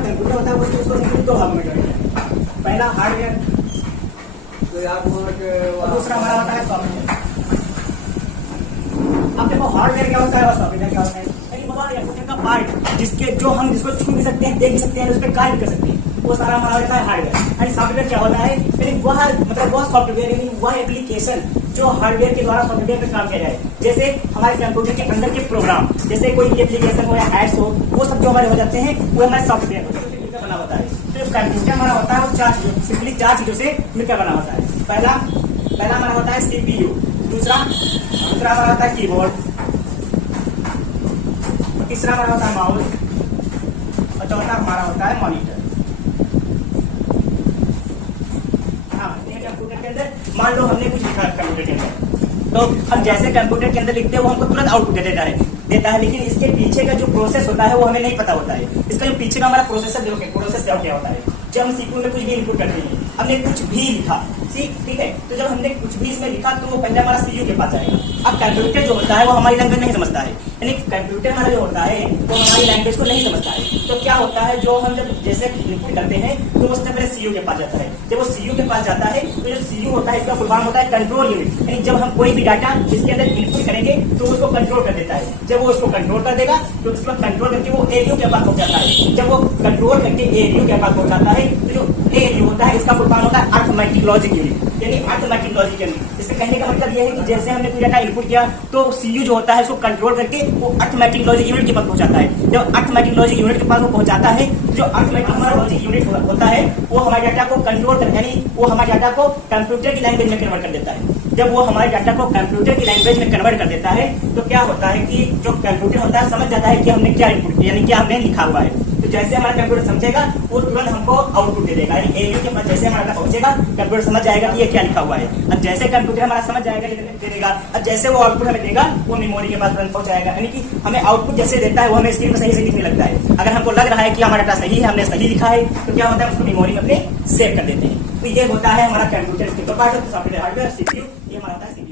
Computer होता है वो उसको दो भागों में जोड़ते हैं। पहला हार्डवेयर, दूसरा हमारा होता है सॉफ्टवेयर। अब देखो हार्डवेयर क्या होता है और सॉफ्टवेयर क्या होता है। कंप्यूटर का पार्ट जिसको छू भी सकते हैं, देख भी सकते हैं, उस पर कार्य भी कर सकते हैं, वो सारा हमारा होता है हार्डवेयर। एंड सॉफ्टवेयर क्या होता है, वह सॉफ्टवेयर यानी वह एप्लीकेशन जो हार्डवेयर के द्वारा सॉफ्टवेयर पे काम किया जाए। जैसे हमारे कंप्यूटर के अंदर के प्रोग्राम, जैसे कोई एप्लीकेशन हो या एड्स हो, वो सब जो हमारे हो जाते हैं वो हमारे सॉफ्टवेयर बना होता है। तो कंप्यूटर हमारा होता है वो सिंपली चार चीजों से मिलकर बना होता है। पहला हमारा होता है CPU, दूसरा हमारा होता है कीबोर्ड, तीसरा हमारा होता है माउस और चौथा हमारा होता है मॉनिटर। कंप्यूटर के अंदर मान लो हमने कुछ लिखा कंप्यूटर के अंदर, तो हम जैसे कंप्यूटर के अंदर लिखते हैं वो हमको तुरंत आउटपुट देता है, लेकिन इसके पीछे का जो प्रोसेस होता है वो हमें नहीं पता होता है। इसका जो पीछे का हमारा प्रोसेस क्या होता है। जब हम सीपीयू में कुछ भी इनपुट करते हैं, हमने कुछ भी लिखा, ठीक है, तो जब हमने कुछ भी इसमें लिखा तो वो पहले हमारा सीपीयू के पास जाएगा। अब कंप्यूटर जो होता है वो हमारी लैंग्वेज नहीं समझता है, यानी कंप्यूटर हमारा जो होता है वो हमारी लैंग्वेज को नहीं समझता है। तो क्या होता है, जो हम जब जैसे इनपुट करते हैं तो वो सबसे पहले सीयू के पास जाता है। जब वो सीयू के पास जाता है तो जो सीयू होता है इसका फुल फॉर्म होता है कंट्रोल यूनिट, यानी जब हम कोई भी डाटा इसके अंदर इनपुट करेंगे तो उसको कंट्रोल कर देता है। जब वो उसको कंट्रोल कर देगा तो उसको कंट्रोल करके वो एयरयू के पास पहुंच जाता है। जब वो कंट्रोल करके एयरयू के पास पहुंच जाता है तो जो एयरयू होता है इसका फुल फॉर्म होता है अर्थमेटिक लॉजिक यूनिट, यानी अर्थमेटिक लॉजिक यूनिट। इससे कहने का मतलब यह है कि जैसे हमने कोई डाटा इनपुट किया तो सीयू जो होता है उसको कंट्रोल करके वो अर्थमेटिक लॉजिक यूनिट के पास पहुंचाता है। जब अर्थमेटिक लॉजिक यूनिट के पास वो पहुंचाता है, जो अर्थमेटिक लॉजिक यूनिट होता है वो हमारे डाटा को कंट्रोल कर, यानी वो हमारे डाटा को कंप्यूटर की लैंग्वेज में कन्वर्ट कर देता है। जब वो हमारे डाटा को कंप्यूटर की लैंग्वेज में कन्वर्ट कर देता है तो क्या होता है कि जो कंप्यूटर होता है समझ जाता है कि हमने क्या इनपुट किया, यानी क्या हमने लिखा हुआ है। तो जैसे हमारा कंप्यूटर समझेगा वो तुरंत हमको आउटपुट दे देगा, यानी एयरयू के पास जैसे हमारा डाटा पहुंचेगा कंप्यूटर समझ जाएगा कि ये क्या लिखा हुआ है। अब जैसे कंप्यूटर हमारा समझ जाएगा दे देगा, अब जैसे वो आउटपुट हमें देगा वो मेमोरी के पास तुरंत पहुंचाएगा, यानी कि हमें आउटपुट जैसे देता है वो हमें स्क्रीन में सही से दिखने लगता है। अगर हमको लग रहा है कि हमारा डाटा सही है, हमने सही लिखा है, तो क्या होता है उसको मेमोरी में अपने सेव कर देते हैं। तो ये होता है हमारा कंप्यूटर के पार्ट, सॉफ्टवेयर, हार्डवेयर, सीपीयू, ये हमारा होता है सीपीयू।